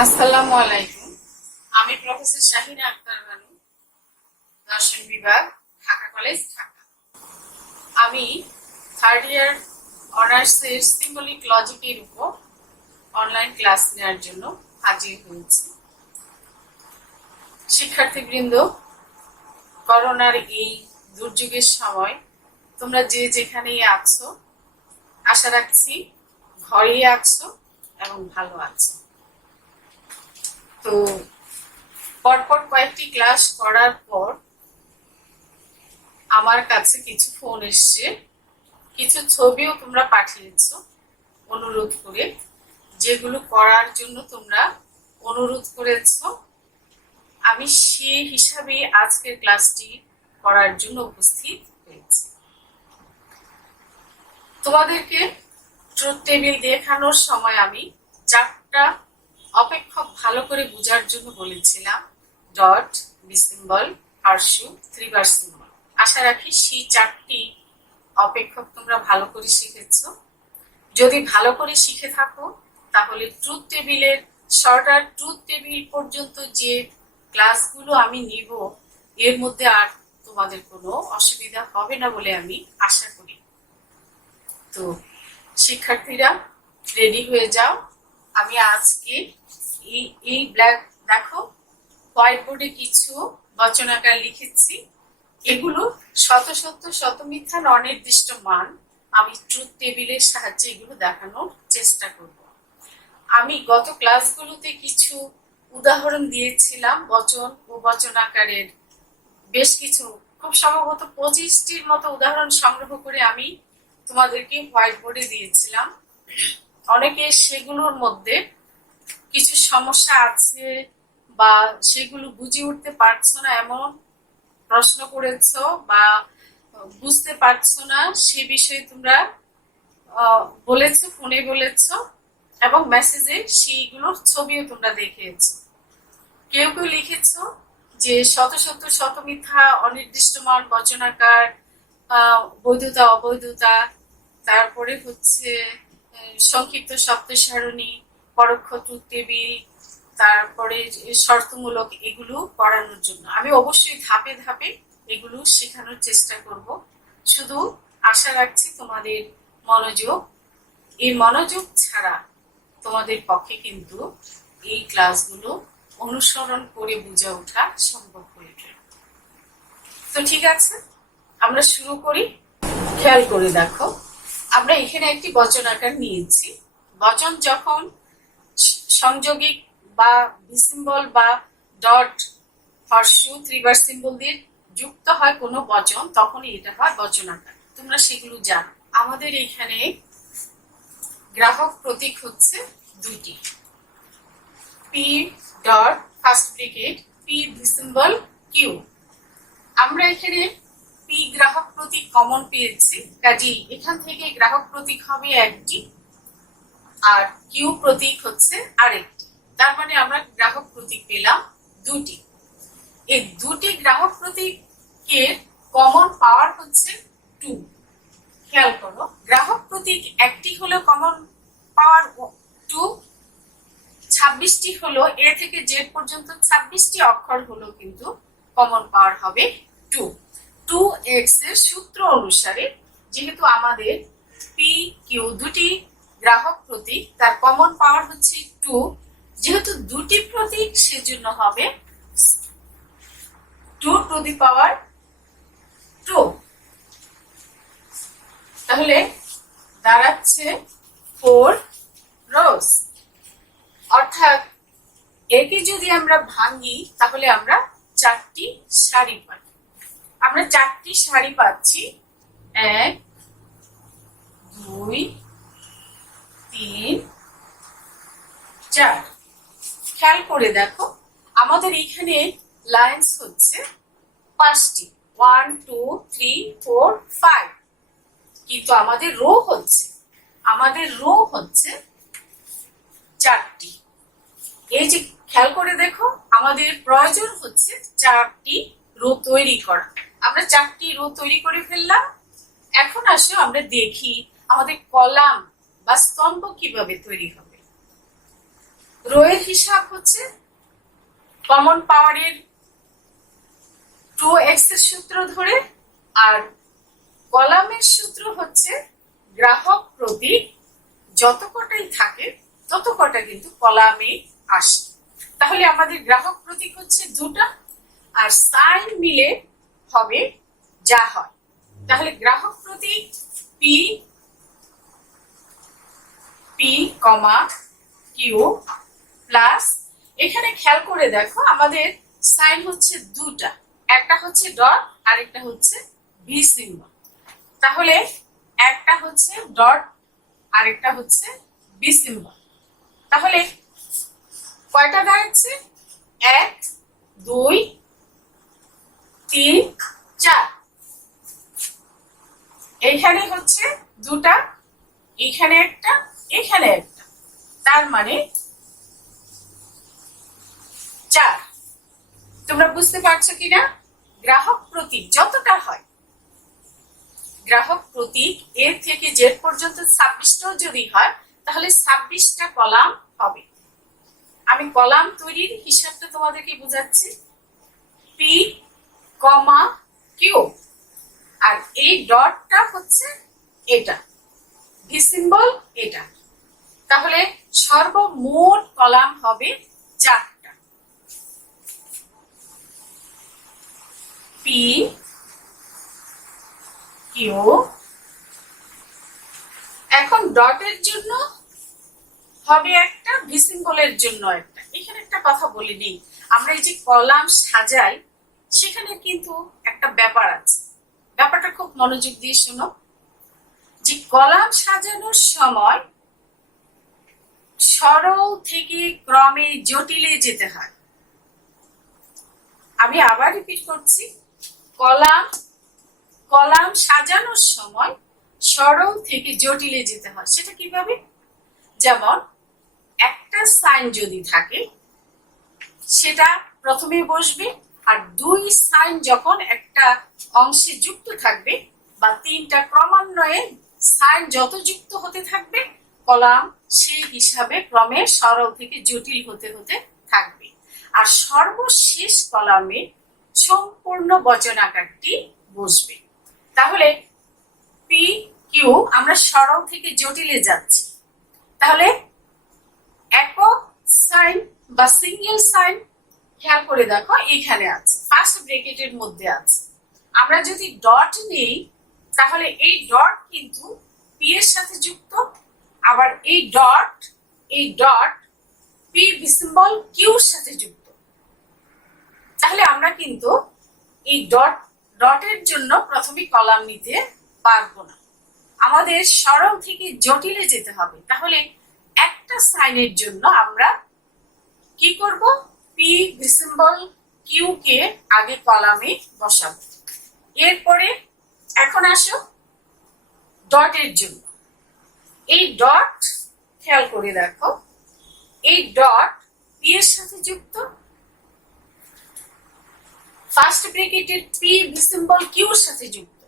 আসসালামু আলাইকুম। আমি প্রফেসর শাহিনা আক্তার বানু, দর্শন বিভাগ, ঢাকা কলেজ, ঢাকা। আমি থার্ড ইয়ার অনার্সের সিম্বলিক লজিকের উপর অনলাইন ক্লাস নেওয়ার জন্য হাজির হয়েছি। শিক্ষার্থীবৃন্দ, করোনার এই দুর্যোগের সময় তোমরা যে যেখানেই আছো, আশা রাখছি ঘরেই আছো এবং ভালো আছো। তো পরপর কয়েকটি ক্লাস করার পর আমার কাছে কিছু ফোন এসছে, কিছু ছবিও তোমরা পাঠিয়েছো অনুরোধ করে, যেগুলো করার জন্য তোমরা অনুরোধ করেছো। আমি সে হিসাবে আজকের ক্লাসটি করার জন্য উপস্থিত হয়েছি। তোমাদেরকে ট্রুথ টেবিল দেখানোর সময় আমি চারটা অপেক্ষক ভালো করে বোঝার জন্য বলেছিলাম: ডট, বিসিম্বল, হার্সু, ত্রিবার সিম্বল। আশা রাখি সেই চারটি অপেক্ষক তোমরা ভালো করে শিখেছো। যদি ভালো করে শিখে থাকো তাহলে ট্রুথ টেবিলের শর্টার ট্রুথ টেবিল পর্যন্ত যে ক্লাসগুলো আমি নিব এর মধ্যে আর তোমাদের কোনো অসুবিধা হবে না বলে আমি আশা করি। তো শিক্ষার্থীরা রেডি হয়ে যাও। আমি আজকে এই ব্ল্যাক দেখো হোয়াইট বোর্ডে কিছু বচনাকার লিখেছি। এগুলো শত সত্য শত মিথ্যা অনির্দিষ্ট মান আমি ট্রুথ টেবিলের সাহায্যে এগুলো দেখানোর চেষ্টা করব। আমি গত ক্লাসগুলোতে কিছু উদাহরণ দিয়েছিলাম বচন ও বচনাকারের, বেশ কিছু, খুব সম্ভবত 25টির মতো উদাহরণ সংগ্রহ করে আমি তোমাদেরকে হোয়াইট বোর্ডে দিয়েছিলাম। অনেকে সেগুলোর মধ্যে কিছু সমস্যা আছে বা সেগুলো বুঝে উঠতে পারছো না এমন প্রশ্ন করেছো বা বুঝতে পারছো না সে বিষয়ে তোমরা বলেছো, ফোনে বলেছো এবং মেসেজে সেইগুলোর ছবিও তোমরা দেখিয়েছো। কেউ কেউ লিখেছো যে শত সত্য শত মিথ্যা, অনির্দিষ্ট মান, বচনাকার, বৈধতা অবৈধতা, তারপরে হচ্ছে সংক্ষিপ্ত শব্দ সারণী, পরোক্ষ ট্রুথ টেবিল, তারপরে শর্তমূলক, এগুলো পড়ানোর জন্য আমি অবশ্যই ধাপে ধাপে এগুলো শেখানোর চেষ্টা করব। শুধু আশা রাখছি তোমাদের মনোযোগ, এই মনোযোগ ছাড়া তোমাদের পক্ষে কিন্তু এই ক্লাসগুলো অনুসরণ করে বুঝে ওঠা সম্ভব হয়ে ওঠে। তো ঠিক আছে, আমরা শুরু করি। খেয়াল করে দেখো, আমরা এখানে একটি বচন আকার নিয়েছি। বচন যখন সংযোগিক বা বিসিম্বল বা ডট, হর্ষু, ত্রিবার সিম্বল দিয়ে যুক্ত হয় কোনো বচন, তখনই এটা হয় বচন আকার। তোমরা সেগুলো জানো। আমাদের এখানে গ্রাহক প্রতীক হচ্ছে দুটি, P dot first bracket, P বিসিম্বল, কিউ। আমরা এখানে পি গ্রাহক প্রতীক কমন পেয়েছি, কাজেই এখান থেকে গ্রাহক প্রতীক হবে একটি আর কিউ প্রতীক হচ্ছে আরেকটি। তার মানে আমরা গ্রাহক প্রতীক পেলাম দুটি। এই দুটি গ্রাহক প্রতীকের কমন পাওয়ার হচ্ছে 2। খেয়াল করো, গ্রাহক প্রতীক একটি হলো কমন পাওয়ার 2, 26টি হলো এ থেকে জেড পর্যন্ত 26টি অক্ষর হলো কিন্তু কমন পাওয়ার হবে 2। 2x এর সূত্র অনুসারে যেহেতু আমাদের পি কিউ দুটি গ্রাহক প্রতীক, তার কমন পাওয়ার হচ্ছে 2। যেহেতু দুটি প্রতীক সেজন্য হবে 2 টু দি পাওয়ার 2। তাহলে দাঁড়াচ্ছে 4 রোজ। অর্থাৎ একে যদি আমরা ভাঙি তাহলে আমরা 4টি সারি পাই। আমরা 4টি সারি পাচ্ছি, 1 2 3 4। খেয়াল করে দেখো, আমাদের এখানে লাইন্স হচ্ছে 5টি, 1 2 3 4 5, কিন্তু আমাদের রো হচ্ছে 4টি। এই যে খেয়াল করে দেখো, আমাদের প্রয়োজন হচ্ছে 4টি রো তৈরি করা। আমরা 4টি রো তৈরি করে ফেললাম। এখন আসো আমরা দেখি আমাদের কলাম বা স্তম্ভ কিভাবে তৈরি হবে। রো এর হিসাব হচ্ছে কমন পাওয়ারের 2x এর সূত্র ধরে, আর কলামের সূত্র হচ্ছে গ্রাহক প্রতীক যত কটাই থাকে তত কটা কিন্তু কলামে আসে। তাহলে আমাদের গ্রাহক প্রতীক হচ্ছে দুটা, আর সাইন মিলে হবে যা হয়। তাহলে গ্রাহক প্রতীক পি পি কমা কিউ প্লাস, এখানে খেয়াল করে দেখো আমাদের সাইন হচ্ছে দুটা, একটা হচ্ছে ডট আর একটা হচ্ছে ভি সিম্বল। তাহলে একটা হচ্ছে ডট আর একটা হচ্ছে ভি সিম্বল। তাহলে কয়টা দাঁড়াচ্ছে? 1 2 3 4। এইখানে হচ্ছে দুটা, এখানে একটা, এখানে একটা, তার মানে 4। তোমরা বুঝতে পারছো কিনা? গ্রাহক প্রতীক যতটা হয়, গ্রাহক প্রতীক এর থেকে জেড পর্যন্ত 26টাও যদি হয় তাহলে 26টা কলাম হবে। আমি কলাম তৈরির হিসাবটা তোমাদেরকে বুঝাচ্ছি। পি কমা কিউ, আর এই ডটটা হচ্ছে এটা, ভি সিম্বল এটা। তাহলে সর্বমোট কলাম হবে 4টা। P Q. এখন ডটের জন্য হবে একটা, ভি সিম্বলের জন্য একটা। এখানে একটা কথা বলে নিই, আমরা এই যে কলাম সাজাই সেখানে কিন্তু একটা ব্যাপার আছে, ব্যাপারটা খুব মনোযোগ দিয়ে শোনো। যে কলাম সাজানোর সময় সরল থেকে ক্রমে জটিলে যেতে হয়। আমি আবার রিপিট করছি, কলাম সাজানোর সময় সরল থেকে জটিলে যেতে হয়। সেটা কিভাবে? যেমন একটা সাইন যদি থাকে সেটা প্রথমে বসবে, আর 2 সাইন যখন একটা অংশে যুক্ত থাকবে বা 3টা ক্রমান্বয়ে সাইন যত যুক্ত হতে থাকবে কলাম সেই হিসাবে ক্রমে সরল থেকে জটিল হতে হতে থাকবে। আর সর্বশেষ কলামে সম্পূর্ণ বচনাকারটি বসবে। তাহলে পি কিউ আমরা সরল থেকে জটিলে যাচ্ছি। তাহলে একক সাইন বা সিঙ্গেল সাইন খেয়াল করে দেখো এখানে আছে, ফার্স্ট ব্র্যাকেটের মধ্যে আছে। আমরা যদি ডট নেই তাহলে এই ডট কিন্তু পি এর সাথে যুক্ত, আবার এই ডট পি সিম্বল কিউর সাথে যুক্ত। তাহলে আমরা কিন্তু এই ডটের জন্য প্রথমে কলাম নিতে পারবো না, আমাদের সরল থেকে জটিলে যেতে হবে। তাহলে একটা সাইনের জন্য আমরা কি করব? পি সিম্বল কিউ কে আগে কলামে বসাবো। এরপরে এখন আসো ডটের জন্য। এই ডট খেয়াল করে দেখো, এই ডট পি এর সাথে যুক্ত, ফার্স্ট ব্র্যাকেটের পি সিম্বল কিউর সাথে যুক্ত।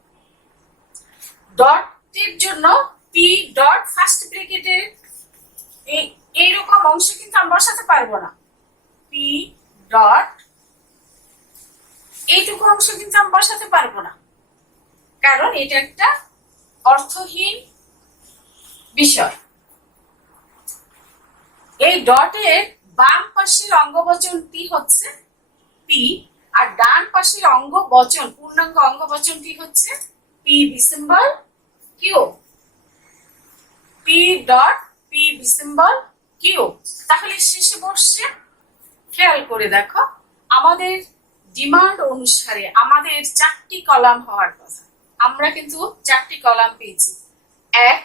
ডটের জন্য পি ডট ফার্স্ট ব্র্যাকেটের এইরকম অংশ কিন্তু আমরা বসাতে পারবো না। পি ডট এইটুকু অংশ কিন্তু আমরা বসাতে পারবো না, কারণ এটা একটা অর্থহীন বিষয়। এই ডটের বাম পাশের অঙ্গবচনটি হচ্ছে পি, আর ডান পাশের অঙ্গবচন পূর্ণাঙ্গ অঙ্গবচনটি হচ্ছে P symbol Q. P dot P symbol Q. তাহলে শেষে বসছে। খেয়াল করে দেখো আমাদের ডিমান্ড অনুসারে আমাদের 4টি কলাম হওয়ার কথা, আমরা কিন্তু 4টি কলাম পেয়েছি। 1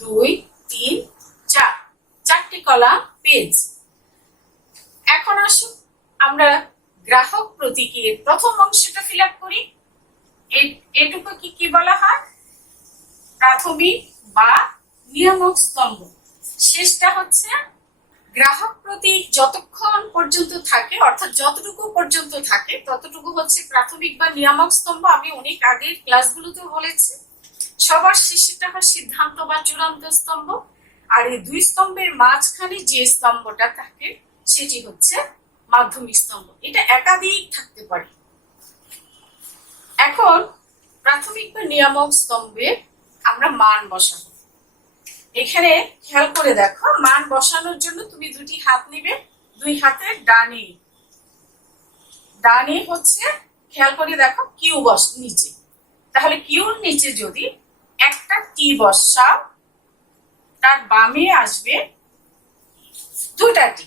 2 3 4, 4টি কলাম পেয়েছি। এখন আসুন আমরা গ্রাহক প্রতীকের প্রথম অংশটা ফিল আপ করি। এটুকু কি বলা হয়? প্রাথমিক বা নিয়ামক স্তম্ভ। শেষটা হচ্ছে গ্রাহক প্রতীক যতক্ষণ পর্যন্ত থাকে, অর্থাৎ যতটুকু পর্যন্ত থাকে ততটুকু হচ্ছে প্রাথমিক বা নিয়ামক স্তম্ভ। আমি অনেক আগের ক্লাসগুলোতেও বলেছি। সবার শেষেরটা হয় সিদ্ধান্ত বা চূড়ান্ত স্তম্ভ। আর এই দুই স্তম্ভের মাঝখানে যে স্তম্ভটা থাকে সেটি হচ্ছে মাধ্যমিক স্তম্ভ। এটা একাধিক থাকতে পারে। এখন প্রাথমিক বা নিয়ামক স্তম্ভে আমরা মান বসাবো। এখানে খেয়াল করে দেখো, মান বসানোর জন্য তুমি দুটি হাত নিবে, দুই হাতের ডানে হচ্ছে খেয়াল করে দেখো কিউ নিচে। তাহলে কিউর নিচে যদি একটা টি বসাও, তার বামে আসবে দুটা টি।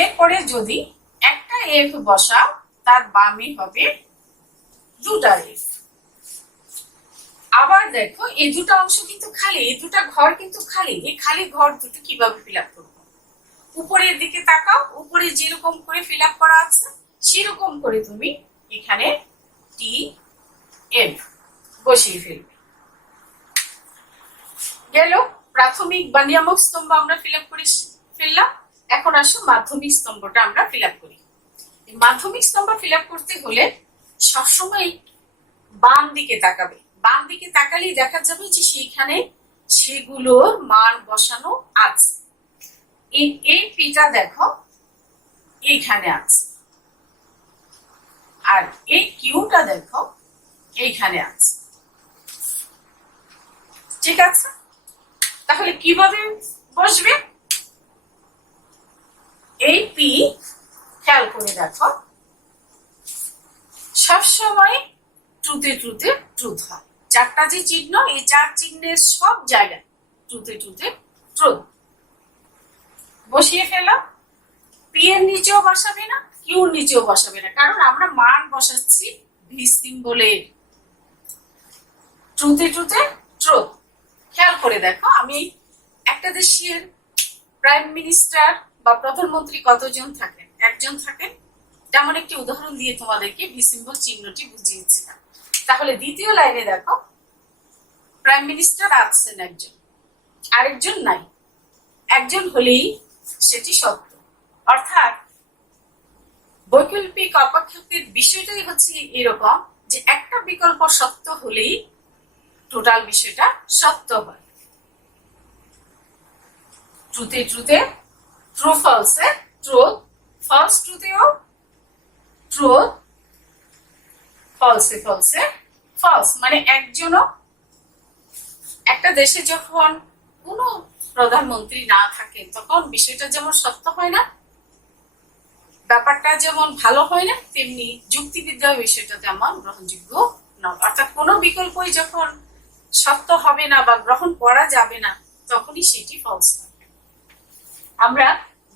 এরপরে যদি একটা এফ বসাও, তার বামে হবে দুটা এফ। আবার দেখো এই দুটো অংশ কিন্তু খালি, এই দুটা ঘর কিন্তু খালি। এই খালি ঘর দুটো কিভাবে ফিল আপ করবো? উপরের দিকে তাকাও, উপরে যেরকম করে ফিল আপ করা আছে সেরকম করে তুমি এখানে টি এফ বসিয়ে ফেলবে। গেল প্রাথমিক বা নিয়ামক স্তম্ভ আমরা ফিল আপ করে ফেললাম। এখন আসো মাধ্যমিক স্তম্ভটা আমরা ফিল আপ করি। মাধ্যমিক স্তম্ভ ফিল আপ করতে হলে সবসময় বাম দিকে তাকাবে। বাম দিকে তাকালেই দেখা যাবে যে সেইখানে সেগুলোর মান বসানো আছে। এই পিটা দেখো এইখানে আছে, আর এই কিউটা দেখো এইখানে আছে। ঠিক আছে, তাহলে কিভাবে বসবে? এই পি খেয়াল করে দেখো সবসময় ট্রুথে ট্রুথ হয়। চারটা যে চিহ্ন, এই চার চিহ্নের সব জায়গায় ট্রুথে ট্রুথ। বসিয়ে ফেলাম। পি এর নিচেও বসাবে না, কিউর নিচেও বসাবে না, কারণ আমরা মান বসাচ্ছি ভি সিম্বলে। ট্রুথে ট্রুথ। খেয়াল করে দেখো, আমি একটা দেশের প্রাইম মিনিস্টার বা প্রধানমন্ত্রী কতজন থাকেন? একজন থাকেন। যেমন একটি উদাহরণ দিয়ে তোমাদেরকে ভি সিম্বল চিহ্নটি বুঝিয়েছিলাম। তাহলে দ্বিতীয় লাইনে দেখো প্রাইম মিনিস্টার আছেন একজন, আরেকজন নাই। একজন হলেই সেটি সত্য। অর্থাৎ বৈকল্পিক অপেক্ষকের বিষয়টাই হচ্ছে এরকম যে একটা বিকল্প সত্য হলেই টোটাল বিষয়টা সত্য হয়। ট্রুথে ট্রু, ফলসে ট্রুথ, ফলস ট্রুথেও ট্রুথ, ফলসে ফলস। মানে একজনও, একটা দেশে যখন কোনো প্রধানমন্ত্রী না থাকে তখন বিষয়টা যেমন সত্য হয় না, ব্যাপারটা যেমন ভালো হয় না, তেমনি যুক্তিবিদ্যা বিষয়টা তেমন গ্রহণযোগ্য নয়। অর্থাৎ কোনো বিকল্পই যখন সত্য হবে না বা গ্রহণ করা যাবে না, তখনই সেটি ফলস হবে। আমরা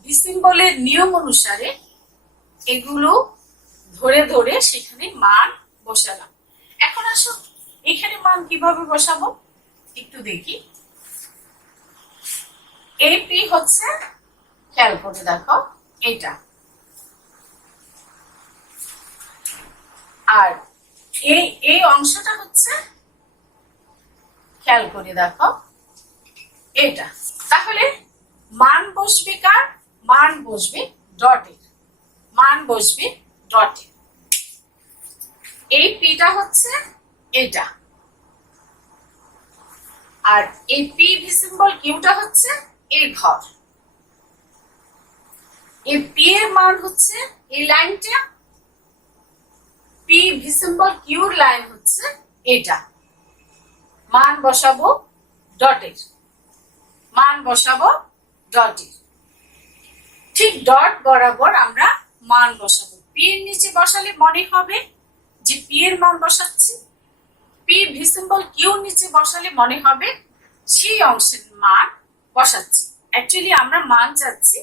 ভি সিম্বলের নিয়ম অনুসারে এগুলো ধরে সেখানে মান বসালাম। এখন আসো এখানে মান কিভাবে বসাবো একটু দেখি। এই পি হচ্ছে, খেয়াল করে দেখো এটা, আর এই অংশটা হচ্ছে, খেয়াল করে দেখো এটা। তাহলে মান বসবে কার? মান বসবে ডটের। মান বসবে ডটে। এই পিটা হচ্ছে এটা, আর এই পি ভি সিম্বল কিউটা হচ্ছে এই ঘর। এই পি এর মান হচ্ছে এই লাইনটা, পি ভি সিম্বল কিউর লাইন হচ্ছে এটা। মান বসাবো ডটের, মান বসাবো ডটের। ঠিক ডট বরাবর আমরা মান বসাবো। পি এর নিচে বসালে মনে হবে যে পি এর মান বসাচ্ছি, পি ভি সিম্বল কিউর নিচে বসালে মনে হবে সেই অংশের মান বসাচ্ছি। অ্যাকচুয়ালি আমরা মান চাচ্ছি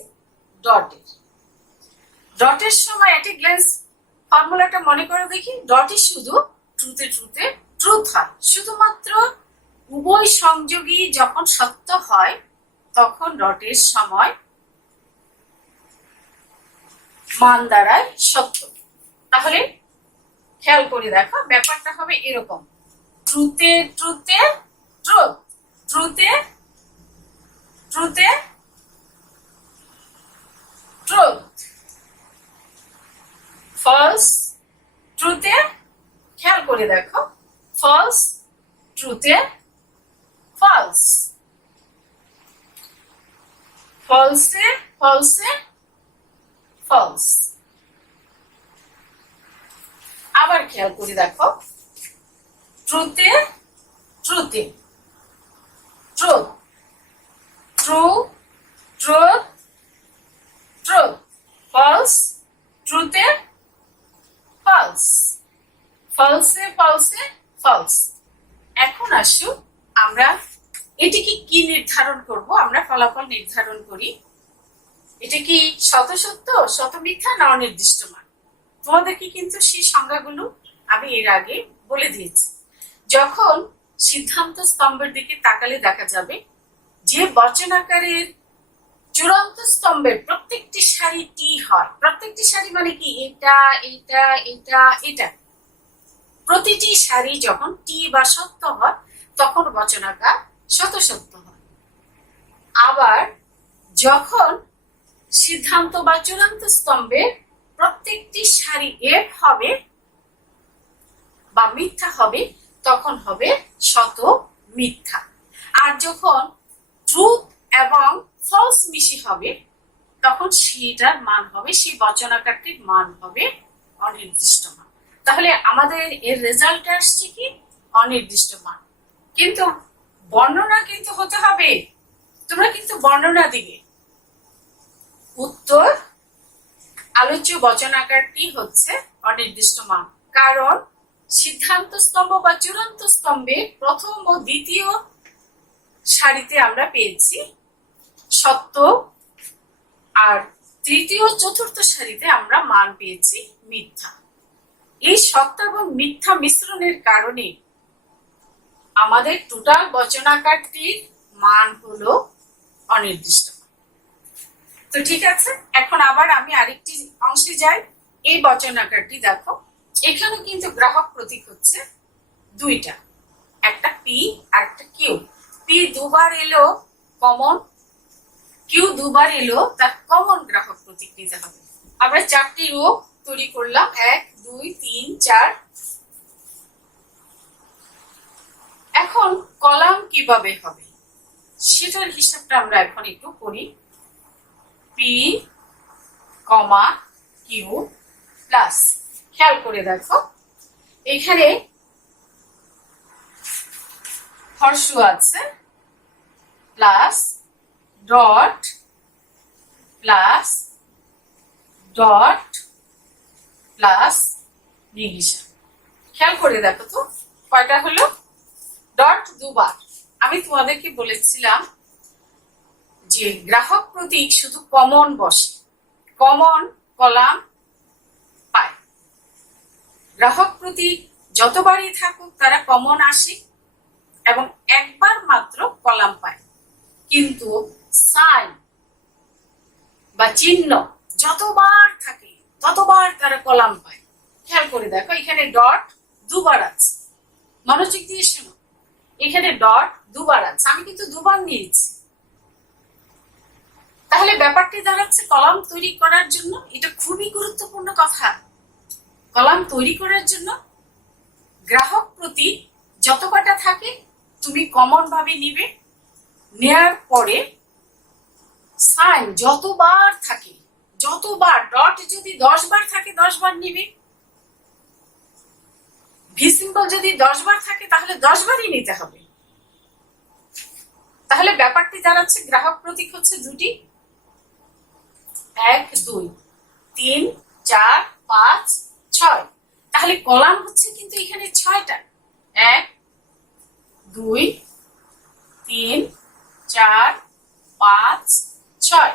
ডটের। ডটের সময় এট এ গ্ল্যান্স ফর্মুলাটা মনে করে দেখি। ডটই শুধু ট্রুথে ট্রুথ হয়। শুধুমাত্র উভয় সংযোগী যখন সত্য হয় তখন ডটের সময় মান দাঁড়ায় সত্য। তাহলে খেয়াল করে দেখো ব্যাপারটা হবে এরকম, ট্রুথে ট্রুথ, ট্রুথে ট্রুথ, ফলস ট্রুথে, খেয়াল করে দেখো ফলস ট্রুথে ফলস, ফলসে ফলসে ফলস। আবার খেয়াল করে দেখো, ট্রুতে ট্রুতে, truth, true truth truth, false ট্রুতে ফলস, ফলসে ফলসে ফলস। এখন আসুন আমরা এটিকে কি নির্ধারণ করব, আমরা ফলাফল নির্ধারণ করি। এটা কি শত সত্য, শত মিথ্যা না অনির্দিষ্ট মান? তোমাদেরকে কিন্তু সেই সংজ্ঞাগুলো আমি এর আগে বলে দিয়েছি। যখন সিদ্ধান্ত স্তম্ভের দিকে তাকালে দেখা যাবে যে বচনাকারের চূড়ান্ত স্তম্ভের প্রত্যেকটি সারি টি হয়। প্রত্যেকটি সারি মানে কি, এটা এটা এটা এটা, প্রতিটি সারি যখন টি বা সত্য হয় তখন বচনাকার শত সত্য হয়। আবার যখন সিদ্ধান্ত বা চূড়ান্ত স্তম্ভের প্রত্যেকটি সারি এফ হবে বা মিথ্যা হবে তখন হবে শত মিথ্যা। আর যখন ট্রুথ এবং ফলস মিশি হবে তখন সেটার মান হবে, সেই বচনাকারটির মান হবে অনির্দিষ্ট মান। তাহলে আমাদের এর রেজাল্ট আসছে কি অনির্দিষ্ট মান। কিন্তু বর্ণনা কিন্তু হতে হবে, তোমরা কিন্তু বর্ণনা দিবে। উত্তর আলোচ্য বচনাকারটি হচ্ছে অনির্দিষ্ট মান, কারণ সিদ্ধান্ত স্তম্ভ বা চূড়ান্ত স্তম্ভে প্রথম ও দ্বিতীয় সারিতে আমরা পেয়েছি সত্য, আর তৃতীয় চতুর্থ সারিতে আমরা মান পেয়েছি মিথ্যা। এই সত্য এবং মিথ্যা মিশ্রণের কারণে আমাদের টোটাল বচনাকারটির মান হলো অনির্দিষ্ট। তো ঠিক আছে, এখন আবার আমি আরেকটি অংশে যাই। এই বচনাকারটি দেখো, এখানে কিন্তু গ্রাহক প্রতীক হচ্ছে দুইটা, একটা পি আর একটা কিউ। পি দুবার এলো কমন, কিউ দুবার এলো, তার কমন গ্রাহক প্রতীক নিতে হবে। আমরা চারটি রো তৈরি করলাম, 1 2 3 4। এখন কলাম কিভাবে হবে সেটার হিসাবটা আমরা এখন একটু করি। পি কমা কিউ প্লাস, খেয়াল করে দেখো এখানে হর্ষ আছে plus dot plus dot plus negation. খেয়াল করে দেখো তো কয়টা হলো, ডট দুবার। আমি তোমাদেরকে বলেছিলাম যে গ্রাহক প্রতীক শুধু কমন বসে, কমন কলাম পায়। গ্রাহক প্রতীক যতবারই থাকুক তারা কমন আসে এবং একবার মাত্র কলাম পায়, কিন্তু সাইন বা চিহ্ন যতবার থাকে ততবার তারা কলাম পায়। খেয়াল করে দেখো এখানে ডট দুবার আছে, মনোযোগ দিয়ে শোনো, এখানে ডট দুবার আছে, আমি কিন্তু দুবার নিয়েছি। তাহলে ব্যাপারটি দাঁড়াচ্ছে কলাম তৈরি করার জন্য, এটা খুবই গুরুত্বপূর্ণ কথা, কলাম তৈরি করার জন্য গ্রাহক প্রতীক যত কটা থাকে তুমি কমন ভাবে নিবে, নেয়ার পরে সাইন যতবার থাকে, যতবার, ডট যদি 10 বার থাকে 10 বার নিবে, ভি সিম্বল যদি 10 বার থাকে তাহলে 10 বারই নিতে হবে। তাহলে ব্যাপারটি দাঁড়াচ্ছে গ্রাহক প্রতীক হচ্ছে দুটি, 1 2 3 4 5 6। তাহলে কলাম হচ্ছে কিন্তু এখানে 6টা, 1 2 3 4 5 6।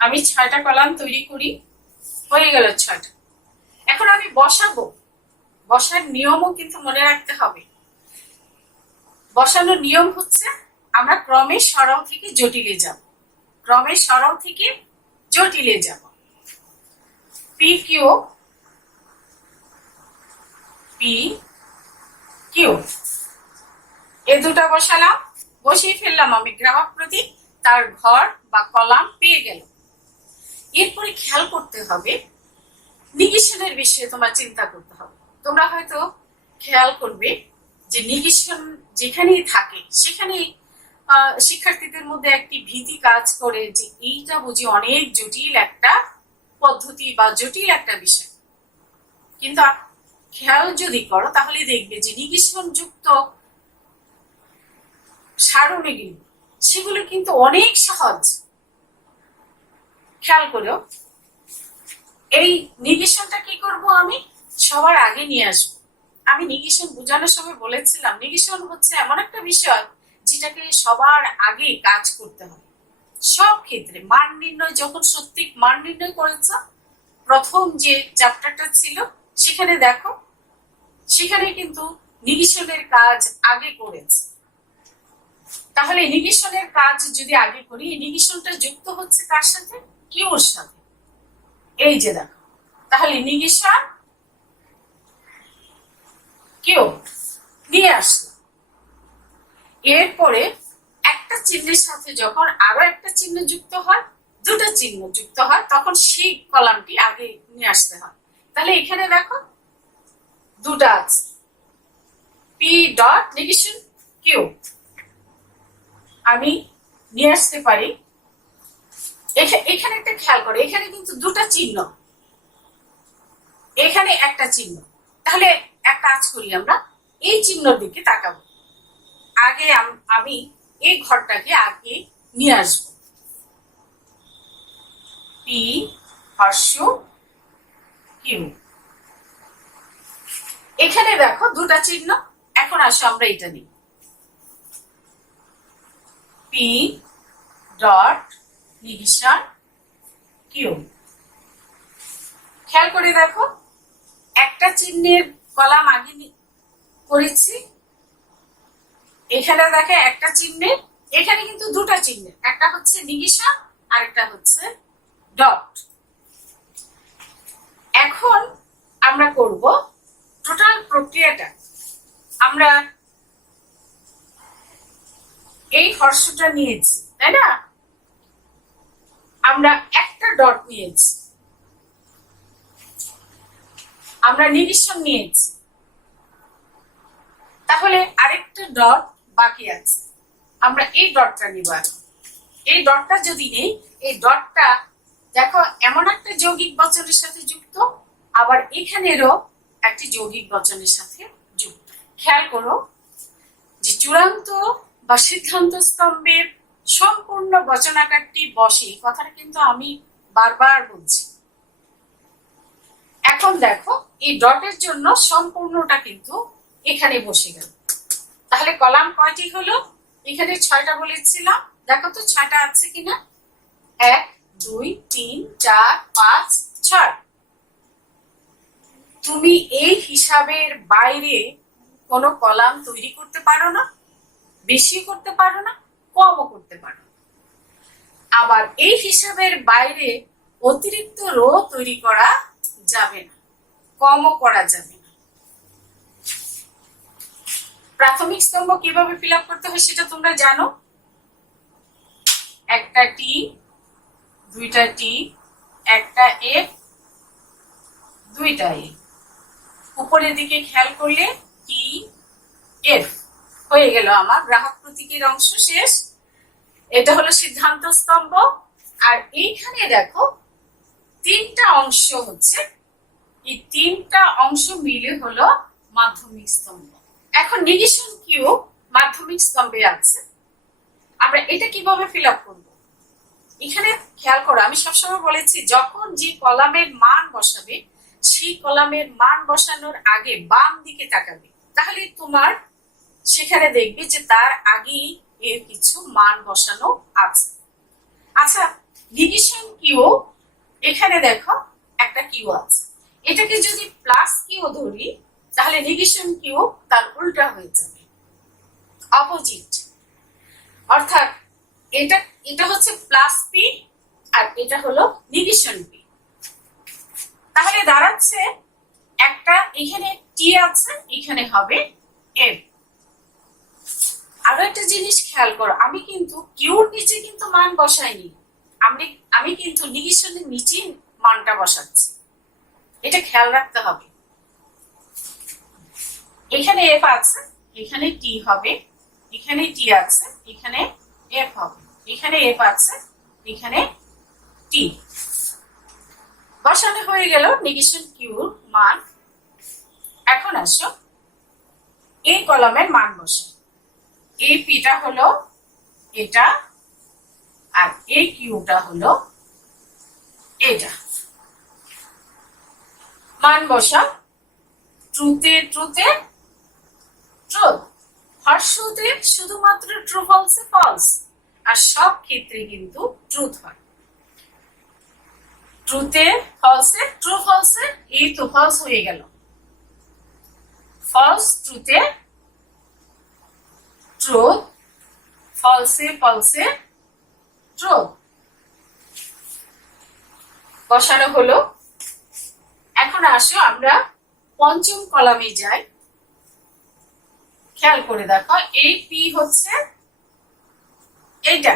আমি 6টা কলাম তৈরি করি, হয়ে গেল 6টা। এখন আমি বসাবো, বসার নিয়মও কিন্তু মনে রাখতে হবে। বসানোর নিয়ম হচ্ছে আমরা ক্রমে সরল থেকে জটিলে যাব, ক্রমে সরল থেকে জটিলে যাব। পি কিউ পি কিউ এ দুটা বসালাম, বসিয়ে ফেললাম আমি গ্রাহক প্রতীক, তার ঘর বা কলাম পেয়ে গেল। এরপরে খেয়াল করতে হবে নিগেশনের বিষয়ে তোমার চিন্তা করতে হবে। তোমরা হয়তো খেয়াল করবে যে নিগেশন যেখানেই থাকে সেখানেই শিক্ষার্থীদের মধ্যে একটি ভীতি কাজ করে যে এইটা বুঝি অনেক জটিল একটা পদ্ধতি বা জটিল একটা বিষয়। কিন্তু খেয়াল যদি করো তাহলে দেখবে যে নিগেশন যুক্ত সারণীগুলি সেগুলো কিন্তু অনেক সহজ। খেয়াল করো, এই নিগেশনটা কি করব, আমি সবার আগে নিয়ে আসবো। আমি নিগেশন বোঝানোর সময় বলেছিলাম নিগেশন হচ্ছে এমন একটা বিষয় যেটাকে সবার আগে কাজ করতে হবে সব ক্ষেত্রে। মান নির্ণয়, যখন সত্যি মান নির্ণয় করেছ প্রথম যে চ্যাপ্টারটা ছিল সেখানে দেখো, সেখানে কিন্তু নিগেশনের কাজ আগে করেছে। তাহলে নিগেশনের কাজ যদি আগে করি, নিগেশনটা যুক্ত হচ্ছে কার সাথে? কিউর সাথে। এই যে দেখো, তাহলে নিগেশন কিউ নিয়ে আসলো। এরপরে একটা চিহ্নের সাথে যখন আরো একটা চিহ্ন যুক্ত হয়, দুটো চিহ্ন যুক্ত হয়, তখন সেই কলামটি আগে নিয়ে আসতে হয়। তাহলে এখানে দেখো দুটা আছে, পি ডট নেগেশন কিউ। আমি নিয়ে আসতে পারি। এখানে একটা খেয়াল করে, এখানে কিন্তু দুটা চিহ্ন, এখানে একটা চিহ্ন। তাহলে এক কাজ করি, আমরা এই চিহ্নর দিকে তাকাবো। আগে আমি এই ঘরটাকে আগে নিয়ে আসবো। পি হর্ষ কিউ। এখানে দেখো দুটা চিহ্ন। এখন আসো আমরা এটা নিই, পি ডট নেগেশন কিউ। খেয়াল করে দেখো, একটা চিহ্নের কলাম আগে করেছি, এখানে দেখে একটা চিহ্নের, এখানে কিন্তু দুটা চিহ্নের, একটা হচ্ছে নেগেশন আর একটা হচ্ছে ডট। এখন আমরা করব টোটাল প্রক্রিয়াটা। আমরা এই হর্ষটা নিয়েছি, তাই না? আমরা একটা ডট নিয়েছি, আমরা নেগেশন নিয়েছি, তাহলে আরেকটা ডট বাকি আছে। আমরা এই ডটটা নিব। এই ডটটা যদি নেই, এই ডটটা দেখো এমন একটা যৌগিক বচনের সাথে যুক্ত, আবার এখানেরও একটি যৌগিক বচনের সাথে যুক্ত। খেয়াল করো যে চূড়ান্ত বা সিদ্ধান্ত স্তম্ভের সম্পূর্ণ বচনাকারটি বসে, কথাটা কিন্তু আমি বারবার বলছি। এখন দেখো এই ডটের জন্য সম্পূর্ণটা কিন্তু এখানে বসে গেল। তাহলে কলাম কয়টি হলো? এখানে 6টা বলেছিলাম, দেখো তো 6টা আছে কিনা। 1 2 3 4 5 6। তুমি এই হিসাবের বাইরে কোনো কলাম তৈরি করতে পারো না, বেশি করতে পারো না, কমও করতে পারো। আবার এই হিসাবের বাইরে অতিরিক্ত রো তৈরি করা যাবে না, কমও করা যাবে না। প্রাথমিক স্তম্ভ কিভাবে ফিল আপ করতে হয় সেটা তোমরা জানো। একটা টি, দুইটা টি, একটা এফ, দুইটা এফ। উপরের দিকে খেয়াল করলে টি এফ হয়ে গেল আমার গ্রাহক প্রতীকের অংশ শেষ। এটা হলো সিদ্ধান্ত স্তম্ভ। আর এইখানে দেখো 3টা অংশ হচ্ছে, এই 3টা অংশ মিলে হলো মাধ্যমিক স্তম্ভ। এখন নেগেশন কিউ মাধ্যমিক স্তম্ভে আছে, আমরা এটা কিভাবে ফিল আপ করবো? এখানে খেয়াল করো, আমি সবসময় বলেছি যখন যে কলামের মান বসাবে সেই কলামের মান বসানোর আগে বাম দিকে তাকাবে, তাহলে তোমার সেখানে দেখবে যে তার আগেই এর কিছু মান বসানো আছে। আচ্ছা, নেগেশন কিউ, এখানে দেখো একটা কিউ আছে, এটাকে যদি প্লাস কিউ ধরি তাহলে নেগেশন কিউ তার উল্টা হয়ে যাবে, অপোজিট। অর্থাৎ এটা হচ্ছে প্লাস পি আর এটা হলো নেগেশন পি। তাহলে দাঁড়াচ্ছে একটা এখানে টি আছে, এখানে হবে এফ। আরো একটা জিনিস খেয়াল করো, আমি কিন্তু কিউর নিচে কিন্তু মান বসাইনি, আমি কিন্তু নেগেশনের নিচে মানটা বসাচ্ছি, এটা খেয়াল রাখতে হবে। এখানে এফ আছে, এখানে টি হবে, এখানে টি আছে, এখানে এফ হবে, এখানে এফ আছে, এখানে টি। বসানো হয়ে গেল নেগেশন কিউর মান। এখন আসো এই কলামের মান বসে। এই পিটা হলো এটা, আর এই কিউটা হলো এটা। মান বসা। ট্রুতে ট্রুতে ট্রুথ, হর্ষতে শুধুমাত্র ট্রু ফলসে ফলস, আর সব ক্ষেত্রে কিন্তু ট্রুথ হয়। ট্রুতে ফলসে ট্রু ফলসে, এই তো ফলস হয়ে গেল। ফলস ট্রুতে ট্রুথ, ফলসে ফলসে ট্রুথ। বসানো হলো। এখন আসো আমরা পঞ্চম কলামে যাই। খেয়াল করে দেখো, এই পি হচ্ছে এইটা,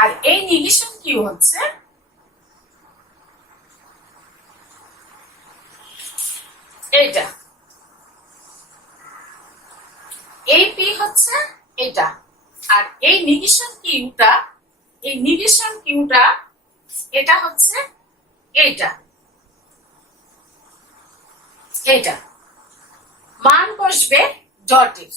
আর এই নেগেশন কিউ হচ্ছে এইটা। এই পি হচ্ছে এটা, আর এই নেগেশন কিউটা, এই নেগেশন কিউটা এটা হচ্ছে এইটা, এইটা। মান বসবে ডটের।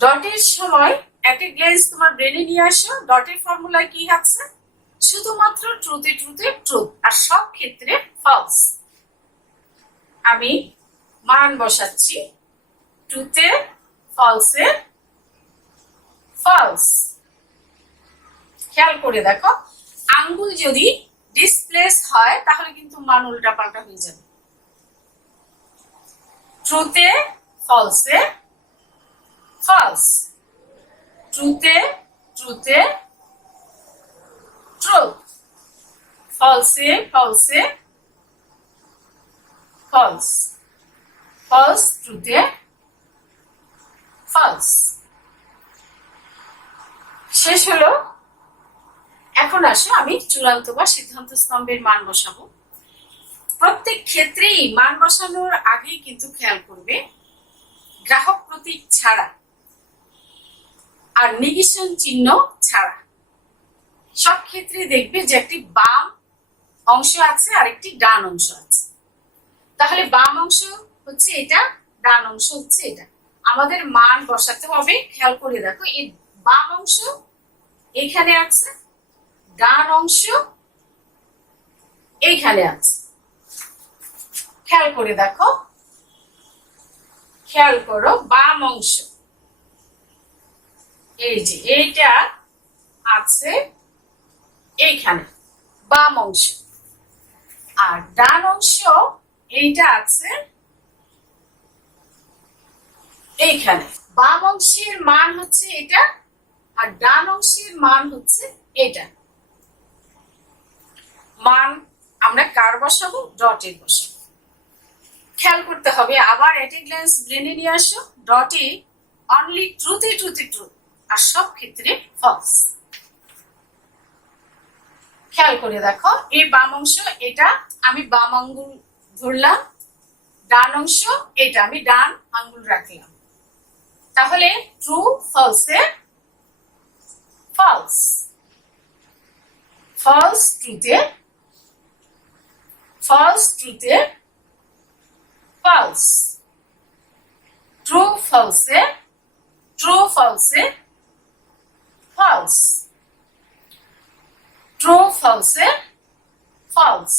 ডটের সময় একটা গ্লেন্স তোমার ব্রেনে নিয়ে আসো। ডটের ফর্মুলা কি আছে? শুধুমাত্র ট্রুতে ট্রুতে ট্রুথ, আর সব ক্ষেত্রে ফলস। আমি মান বসাচ্ছি, ট্রুতে ফলসে ফলস। খেয়াল করে দেখো, আঙ্গুল যদি ডিসপ্লেস হয় তাহলে কিন্তু মান উল্টা পাল্টা হয়ে যাবে। ট্রুতে ফলসে ফলস, ট্রুতে ট্রুতে ট্রুথ, ফলসে ফলসে ফলস, ফলস ট্রুতে ফলস। শেষ হলো। এখন আসো আমি চূড়ান্ত বা সিদ্ধান্ত স্তম্ভের মান বসাবো। প্রত্যেক ক্ষেত্রেই মান বসানোর আগেই কিন্তু খেয়াল করবে গ্রাহক প্রতীক ছাড়া আর নেগেশন চিহ্ন ছাড়া। সব ক্ষেত্রে দেখবে যে একটি বাম অংশ আছে আর একটি ডান অংশ আছে। তাহলে বাম অংশ হচ্ছে এটা, ডান অংশ হচ্ছে এটা। আমাদের মান বসাতে হবে। খেয়াল করে দেখো, এই বাম অংশ এখানে আছে, ডান অংশ এইখানে আছে। খেয়াল করে দেখো, খেয়াল করো, বাম অংশ এই যে এইটা আছে এইখানে, বাম অংশ, আর ডান অংশ এইটা আছে এইখানে। বাম অংশের মান হচ্ছে এটা, আর ডান অংশের মান হচ্ছে এটা। মান আমরা কার বসাবো? ডটের বসাবো। খেয়াল করতে হবে, আবার এট এ গ্ল্যান্স ব্রেনে নিয়ে আসো। ডটে অনলি ট্রুথে ট্রুথে ট্রুথ, আর সব ক্ষেত্রে ফলস। খেয়াল করে দেখো, এই বাম অংশ এটা, আমি বাম আঙ্গুল ধরলাম। ডান অংশ এটা, আমি ডান আঙ্গুল রাখলাম। তাহলে ট্রু ফলসে ফলস, ফলস ট্রুতে, ফলস ট্রুতে ফলস, ট্রু ফলসে, ট্রু ফলসে ফলস, ট্রু ফলসে ফলস।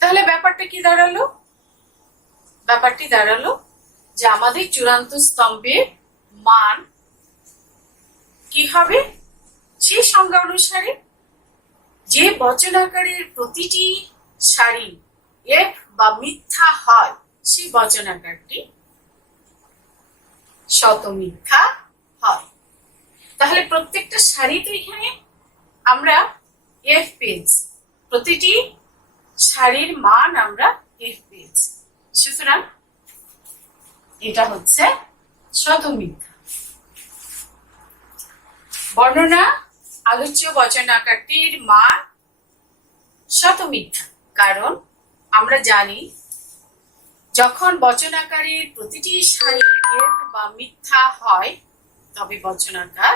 তাহলে ব্যাপারটা কি দাঁড়ালো? ব্যাপারটি দাঁড়ালো যে আমাদের চূড়ান্ত স্তম্ভের মান কি হবে? সেই সংজ্ঞা অনুসারে যে বচনাকারের প্রতিটি সারি এক বা মিথ্যা হয়, সেই বচনাকারটি শত মিথ্যা হয়। তাহলে প্রত্যেকটা সারিতে এখানে আমরা এফ পেয়েছি, প্রতিটি সারির মান আমরা এফ পেয়েছি। সুতরাং এটা হচ্ছে শত মিথ্যা। বর্ণনা আলোচ্য বচনাকারটির মান শত মিথ্যা, কারণ আমরা জানি যখন বচনাকারের প্রতিটি সারি এফ বা মিথ্যা হয় তবে বচনাকার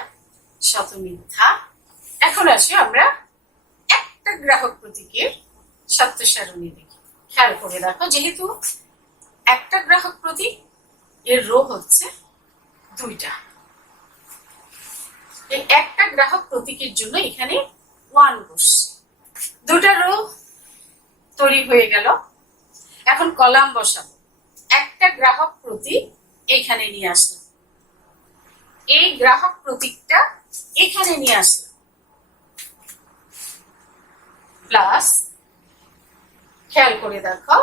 শত মিথ্যা। এখন আসি আমরা একটা গ্রাহক প্রতীকের সত্য সারণী দেখি। খেয়াল করে দেখো, যেহেতু একটা গ্রাহক প্রতীক, এর রো হচ্ছে 2টা। এই একটা গ্রাহক প্রতীকের জন্য এখানে 1 বসছে। 2টা রো তৈরি হয়ে গেল। এখন কলাম বসাবো। একটা গ্রাহক প্রতীক এখানে নিয়ে আসলাম, এই গ্রাহক প্রতীকটা এখানে নিয়ে আসলাম, প্লাস খেয়াল করে দেখো,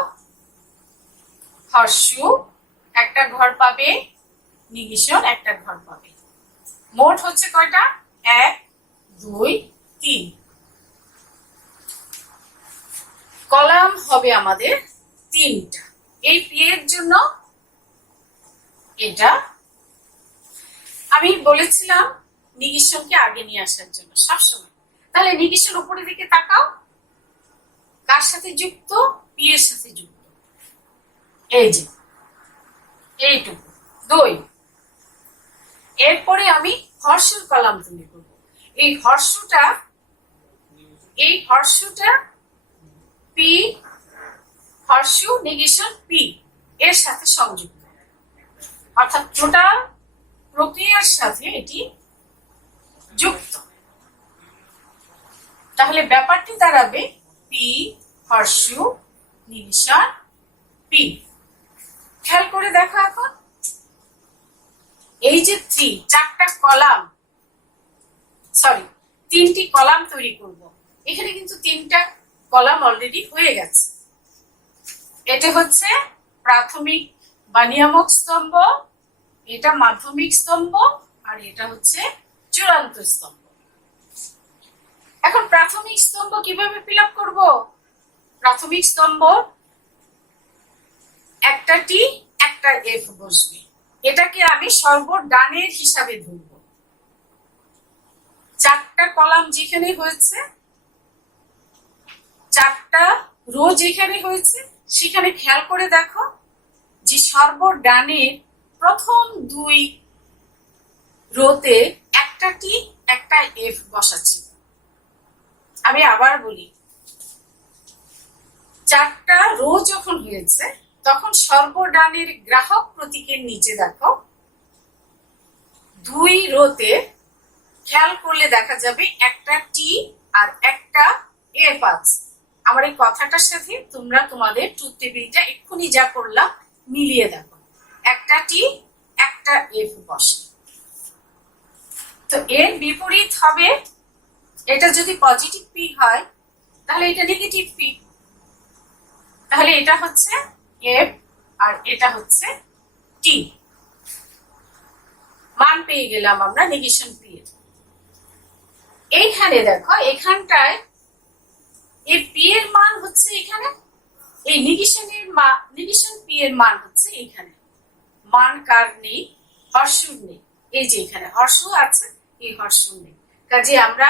হর্ষু একটা ঘর পাবে, নিগিশন একটা ঘর পাবে। মোট হচ্ছে কয়টা? 1 2 3। কলাম হবে আমাদের 3টা। এই পি এর জন্য এটা আমি বলেছিলাম নিগিশনকে আগে নিয়ে আসার জন্য সবসময়। তাহলে নিগিশন উপরের দিকে তাকাও, কার সাথে যুক্ত? পি এর সাথে যুক্ত। এই যে এইটুকু 2। এরপরে আমি হর্ষুর কলাম তৈরি করব। এই হর্ষুটা পি, হর্ষু নেগেশন পি এর সাথে সংযুক্ত, অর্থাৎ টোটাল প্রক্রিয়ার সাথে এটি যুক্ত। তাহলে ব্যাপারটি দাঁড়াবে পি হর্ষু নিগেশন পি। খেয়াল করে দেখো, এখন এই যে 4টা কলাম, সরি 3টি কলাম তৈরি করব। এখানে কিন্তু 3টা কলাম অলরেডি হয়ে গেছে। এটা হচ্ছে প্রাথমিক বা নিয়ামক স্তম্ভ, এটা মাধ্যমিক স্তম্ভ, আর এটা হচ্ছে চূড়ান্ত স্তম্ভ। এখন প্রাথমিক স্তম্ভ কিভাবে ফিল আপ করব? প্রাথমিক স্তম্ভ একটা টি একটা এফ বসবে, এটাকে আমি সর্বডানের হিসাবে ধরব। 4টা কলাম যেখানে হয়েছে, 4টা রো যেখানে হয়েছে, সেখানে খেয়াল করে দেখো যে সর্বডানের প্রথম 2 রোতে একটা টি একটা এফ বসাচ্ছি। আমি আবার বলি, 4টা রো যখন হয়েছে তখন সর্বডানের গ্রাহক প্রতীকের নিচে দেখো 2 রোতে খেয়াল করলে দেখা যাবে একটা টি আর একটা এফ আছে। আমার এই কথাটার সাথে তোমরা তোমাদের ট্রুথ টেবিলটা এক্ষুনি যা করলাম মিলিয়ে দেখো, একটা টি একটা এফ বসে। তো এর বিপরীত হবে, এটা যদি পজিটিভ পি হয় তাহলে এটা নেগেটিভ পি। তাহলে এটা হচ্ছে এফ আর এটা হচ্ছে টি। মান পেয়ে গেলাম আমরা নেগেশন পি এর। এইখানে দেখো, এখানটায় এই পি এর মান হচ্ছে এখানে, এই নেগেশন পি এর মান হচ্ছে এখানে। মান কার নেই? হর্ষুর নেই। এই যে এখানে হর্ষু আছে, এই হর্ষুর নেই, কাজে আমরা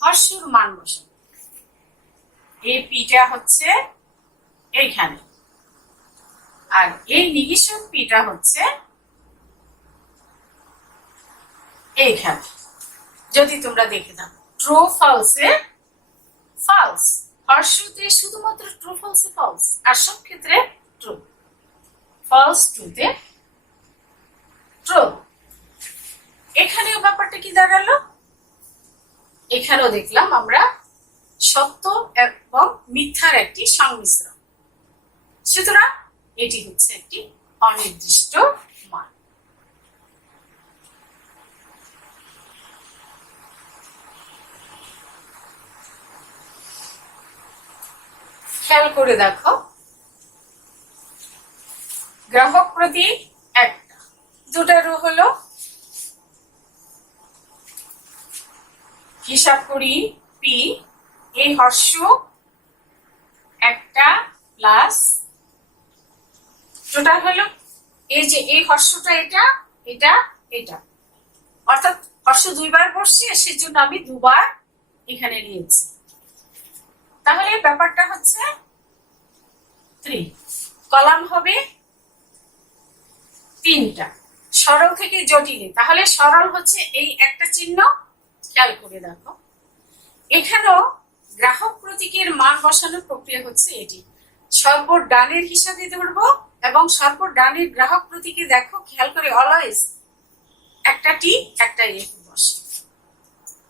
হর্ষুর মান বসাবো। এই পিটা হচ্ছে এইখানে, আর এই নেগেশন পিটা হচ্ছে এইখানে। যদি তোমরা দেখে থাকো ট্রু ফলসে ফলস, হর্ষুতে শুধুমাত্র ট্রু ফলসে ফলস, আর সব ক্ষেত্রে ট্রু। False ট্রুতে true. এখানেও ব্যাপারটা কি দাঁড়ালো? এখানেও দেখলাম আমরা সত্য এবং মিথ্যার একটি সংমিশ্রণ। সুতরাং এটি হচ্ছে একটি অনির্দিষ্ট মান। খেয়াল করে দেখো, গ্রাহক প্রতীক একটা, 2টা রো হলো, হিসাব করি পি, এই হর্ষু একটা প্লাস টোটাল হলো, এই যে এই হর্ষটা এটা এটা এটা, অর্থাৎ হর্ষ 2বার বসছে, সেজন্য আমি 2বার এখানে নিয়েছি। তাহলে ব্যাপারটা হচ্ছে 3। কলাম হবে তিনটা। সরল থেকে জটিলে, তাহলে সরল হচ্ছে এই একটা চিহ্ন, খেয়াল করে দেখো। এখানেও গ্রাহক প্রতীকের মান বসানোর প্রক্রিয়া হচ্ছে এটি। সর্বডানের হিসাবে ধরবো এবং সর্বডানের গ্রাহক প্রতীকে দেখো, খেয়াল করে অলওয়েজ একটা টি একটা এফ বসে,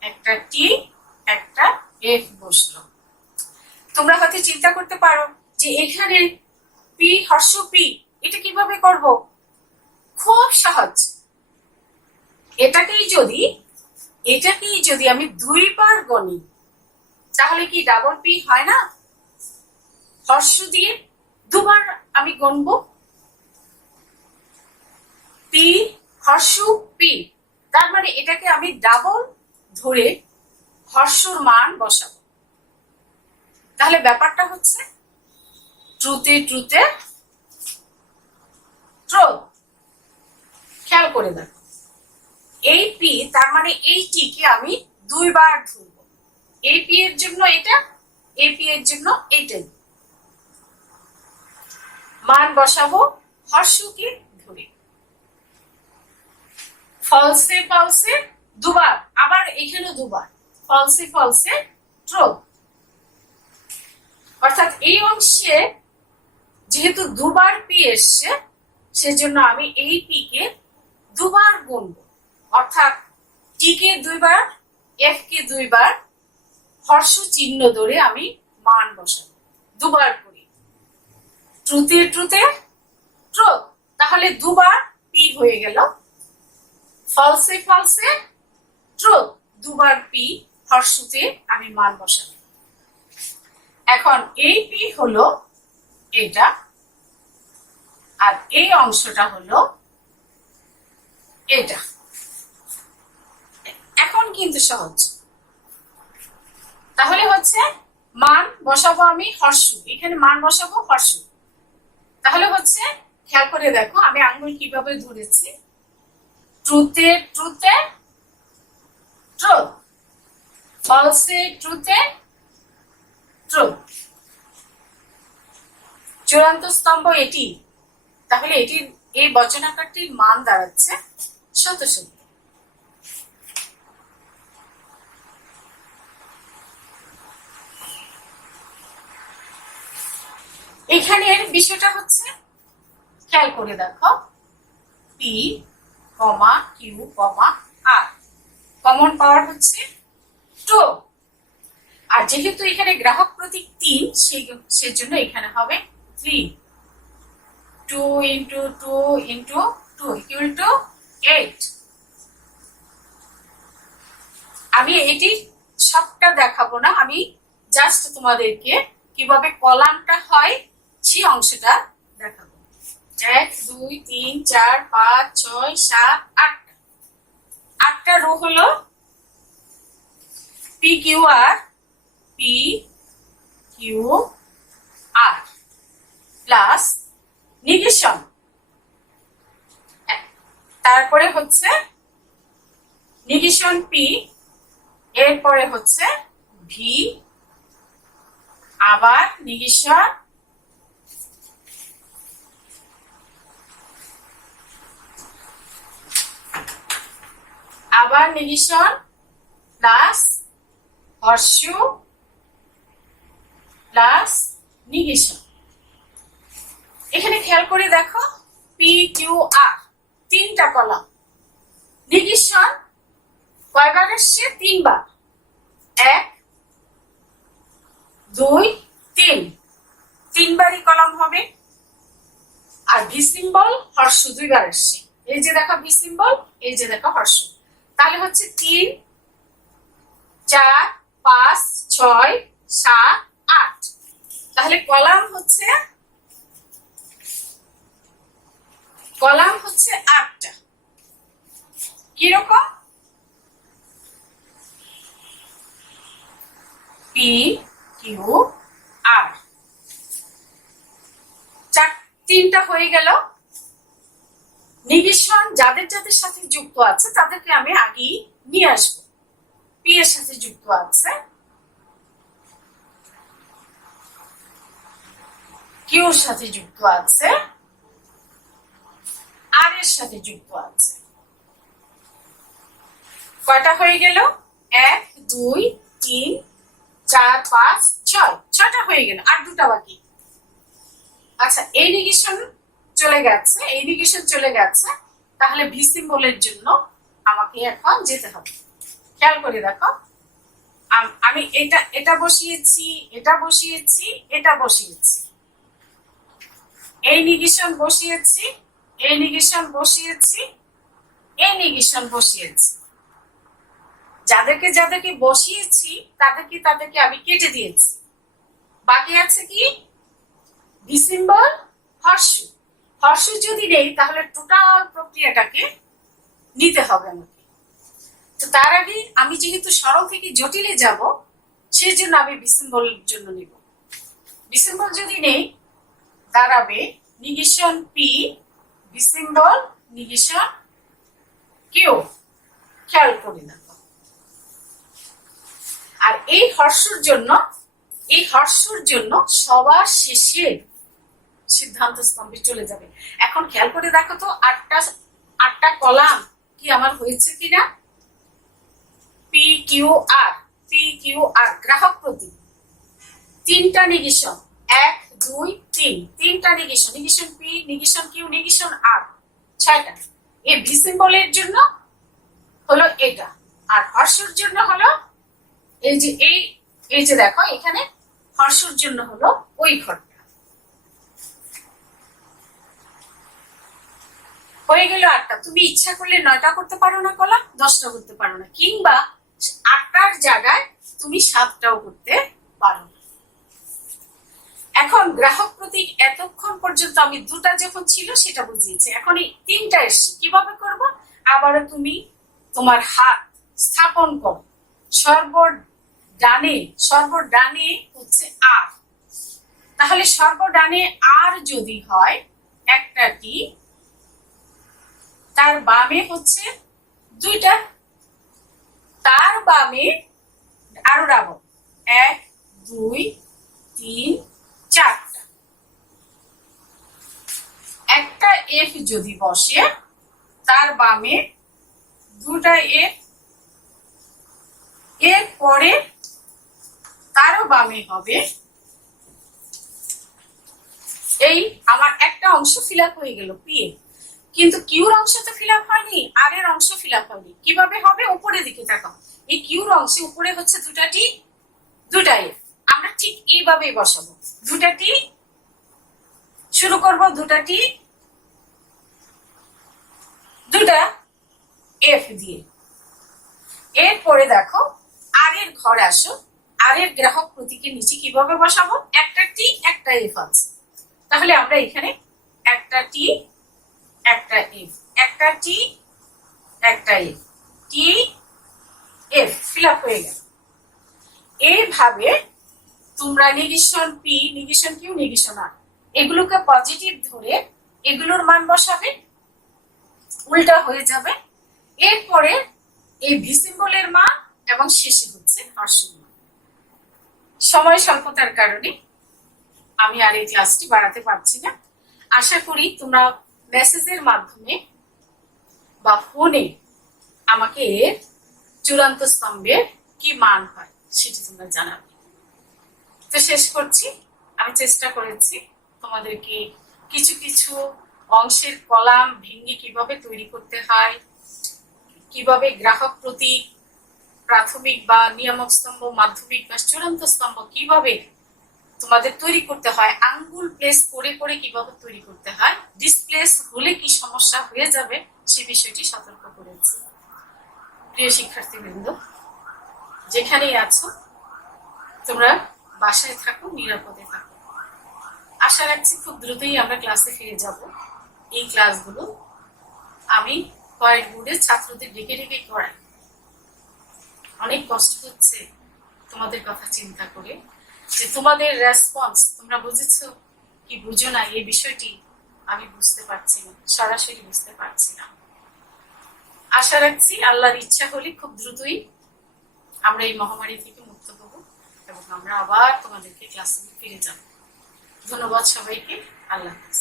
একটা টি একটা এফ বসলো। তোমরা হয়তো চিন্তা করতে পারো যে এখানে পি হর্ষ পি, এটা কিভাবে করব? খুব সহজ। এটাকেই যদি আমি দুইবার গণি, তাহলে কি ডাবল পি হয় না? হর্ষ দিয়ে দুবার আমি গণবো, পি হর্ষ পি, তার মানে এটাকে আমি ডাবল ধরে হর্ষর মান বসাবো। তাহলে ব্যাপারটা হচ্ছে ট্রুতে ট্রুতে ট্রু। খেয়াল করে দেখো, এই পি তার মানে এই টি কে আমি দুইবার ধরবো। এই পি এর জন্য এটা, এই পি এর জন্য এইটাই, মান বসাবো হর্ষকে ধরে। ফলসে ফলসে দুবার, আবার এখানে দুবার, ফলসে ফলসে ট্রু। অর্থাৎ এই অংশে যেহেতু দুবার পি এসছে, সেজন্য আমি এই পি কে দুবার গুনবো, অর্থাৎ টি কে দুইবার, এফ কে দুইবার, হর্ষ চিহ্ন ধরে আমি মান বসাবো দুবার করে। ট্রুতে ট্রুতে ট্রু, তাহলে দুবার পি হয়ে গেল। ফলসে ফলসে ট্রু, দুবার পি, হর্ষতে আমি মান বসাবো। এখন এই পি হলো এটা, আর এই অংশটা হলো এটা। এখন কিন্তু সহজ। তাহলে হচ্ছে মান বসাবো আমি হর্ষ, এখানে মান বসাবো হর্ষ। তাহলে হচ্ছে খেয়াল করে দেখো আমি আঙ্গুল কিভাবে ধরেছি। ট্রুতে ট্রুতে ট্রু, ফলসে ট্রুতে ট্রু। চূড়ান্ত স্তম্ভ এটি। তাহলে এটির এই বচনাকারটির মান দাঁড়াচ্ছে 77। এখানের বিষয়টা হচ্ছে খেয়াল করে দেখো, পি কমা কিউ কমা আর, কমন পাওয়ার হচ্ছে 2। আর যেহেতু এখানে গ্রাহক প্রতীক 3, সেজন্য এখানে হবে 3। 2 into 2 into 2 equal to 8। আমি এটি সবটা দেখাবো না, আমি জাস্ট তোমাদেরকে কিভাবে কলামটা হয় সেই অংশটা দেখাবো। 1 2 3 4 5 6 7 8, 8টা রো হলো P Q R, P Q আর প্লাস নিগেশন, তারপরে হচ্ছে নিগেশন পি, এরপরে হচ্ছে ভি, আবার নিগেশন, আবার নিগেশন প্লাস হর্ষ প্লাস নিগেশন। এখানে খেয়াল করে দেখো, পি কিউ আর 3টা কলাম, নিগেশন কয়বার এসছে? 3 বার, 1 2 3, 3 বারই কলাম হবে। আর ভি সিম্বল হর্ষ 2 বার এসছে, এই যে দেখো ভি সিম্বল, এই যে দেখো হর্ষ। তাহলে হচ্ছে 3 4 5 6 7 8। তাহলে কলাম হচ্ছে 8টা। কিরকম? পি কিউ আর 3টা হয়ে গেল। নিগেশন যাদের যাদের সাথে যুক্ত আছে তাদেরকে আমি আগেই নিয়ে আসবো। পি এর সাথে যুক্ত আছে, কিউর সাথে যুক্ত আছে, আর এর তাদের সাথে যুক্ত আছে। কয়টা হয়ে গেল? 1 2 3 4 5 6, 6টা হয়ে গেল, আর 2টা বাকি। আচ্ছা, এই নেগেশন চলে গেছে, এই নেগেশন চলে গেছে, তাহলে ভি সিম্বলের জন্য আমাকে এখন যেতে হবে। খেয়াল করে দেখো, আমি এটা বসিয়েছি, এটা বসিয়েছি, এটা বসিয়েছি, এই নেগেশন বসিয়েছি, এই নেগেশন বসিয়েছি, এই নেগেশন বসিয়েছি। যাদেরকে যাদেরকে বসিয়েছি তাদেরকে আমি কেটে দিয়েছি। বাকি আছে কি? V symbol, হর্ষু। হর্ষু যদি নেই তাহলে টোটাল প্রক্রিয়াটাকে নিতে হবে আমাকে। তো তার আগে আমি যেহেতু সরল থেকে জটিলে যাব, সেজন্য আমি ভি সিম্বলের জন্য নিব। ভি সিম্বল যদি নেই, দাঁড়াবে negation P, V symbol, negation Q. খেয়াল করে দেখো। আর এই হর্ষুর জন্য সবার শেষে সিদ্ধান্ত স্তম্ভে চলে যাবে। এখন খেয়াল করে দেখো তো, আটটা কলাম কি আমার হয়েছে কিনা? P Q R, P Q R, গ্রাহক প্রতীক, 3টা নেগেশন, 1 2 3, 3টা negation, negation P, negation Q, negation R, 6টা। এই ভি সিম্বলের জন্য হলো এটা, আর হর্ষুর জন্য হলো এই যে দেখো এখানে হর্ষুর জন্য হলো ওই ঘরটা। হয়ে গেল 8টা। তুমি ইচ্ছা করলে 9টা করতে পারো না কলাম, 10টা করতে পারো না, কিংবা 8টার জায়গায় তুমি 7টাও করতে পারো না। এখন গ্রাহক প্রতীক এতক্ষণ পর্যন্ত আমি 2টা যখন ছিল সেটা বুঝিয়েছি, এখন এই 3টা এসছে। কিভাবে করব? আবারও তুমি তোমার হাত স্থাপন করো সর্বডানে হচ্ছে আর, তাহলে সর্বডানে আর যদি হয় একটা টি, তার বামে হচ্ছে 2টা, তার বামে আরো ডাবল, 1 2 3 4টা। একটা এফ যদি বসে, তার বামে 2টা এফ, এর পরে তারও বামে হবে। এই আমার একটা অংশ ফিল আপ হয়ে গেল পি এ, কিন্তু কিউর অংশ তো ফিল আপ হয়নি, আর এর অংশ ফিল আপ হয়নি। কিভাবে হবে? উপরের দিকে তাকাও, এই কিউর অংশে উপরে হচ্ছে 2টা টি, 2টা এফ। আমরা ঠিক এইভাবেই বসাবো, 2টা টি শুরু করব, 2টা টি, 2টা এফ দিয়ে। এরপরে দেখো আর এর ঘরে আসো, আর এর গ্রাহক প্রতীকের নিচে কিভাবে বসাবো? একটা টি, একটা এফ আছে, তাহলে আমরা এখানে একটা টি, একটা এফ, একটা টি, একটা F, T F fill up হয়ে গেল। এইভাবে তোমরা negation P, negation Q, negation R, এগুলোকে পজিটিভ ধরে এগুলোর মান বসাবে, উল্টা হয়ে যাবে। এরপরে এই ভি সিম্বলের মান এবং শেষে হচ্ছে হর্ষের মান। সময় স্বল্পতার কারণে আমি আর এই ক্লাসটি বাড়াতে পারছি না। আশা করি তোমরা মেসেজের মাধ্যমে বা ফোনে আমাকে এর চূড়ান্ত স্তম্ভের কি মান হয় সেটি তোমরা জানাবে। তো শেষ করছি, আমি চেষ্টা করেছি তোমাদেরকে কিছু কিছু অংশের কলাম ভেঙে কিভাবে তৈরি করতে হয়, কিভাবে গ্রাহক প্রতীক, প্রাথমিক বা নিয়ামক স্তম্ভ, মাধ্যমিক বা চূড়ান্ত স্তম্ভ কিভাবে তোমাদের তৈরি করতে হয়, আঙ্গুল প্লেস করে করে কিভাবে তৈরি করতে হয়, ডিসপ্লেস হলে কি সমস্যা হয়ে যাবে সে বিষয়টি সতর্ক করেছি। প্রিয় শিক্ষার্থীবৃন্দ, যেখানেই আছো তোমরা বাসায় থাকো, নিরাপদে থাকো। আশা রাখছি খুব দ্রুতই আমরা ক্লাসে ফিরে যাব। এই ক্লাসগুলো আমি হোয়াইট বোর্ডে ছাত্রদের ডেকে ডেকে করাই। অনেক কষ্ট হচ্ছে তোমাদের কথা চিন্তা করে, যে তোমাদের রেসপন্স তোমরা বুঝেছো কি বুঝো না এই বিষয়টি আমি বুঝতে পারছি না, সরাসরি বুঝতে পারছি না। আশা রাখছি আল্লাহর ইচ্ছা হলে খুব দ্রুতই আমরা এই মহামারী থেকে মুক্ত হব এবং আমরা আবার তোমাদেরকে ক্লাসে ফিরে যাব। ধন্যবাদ সবাইকে। আল্লাহ হাফেজ।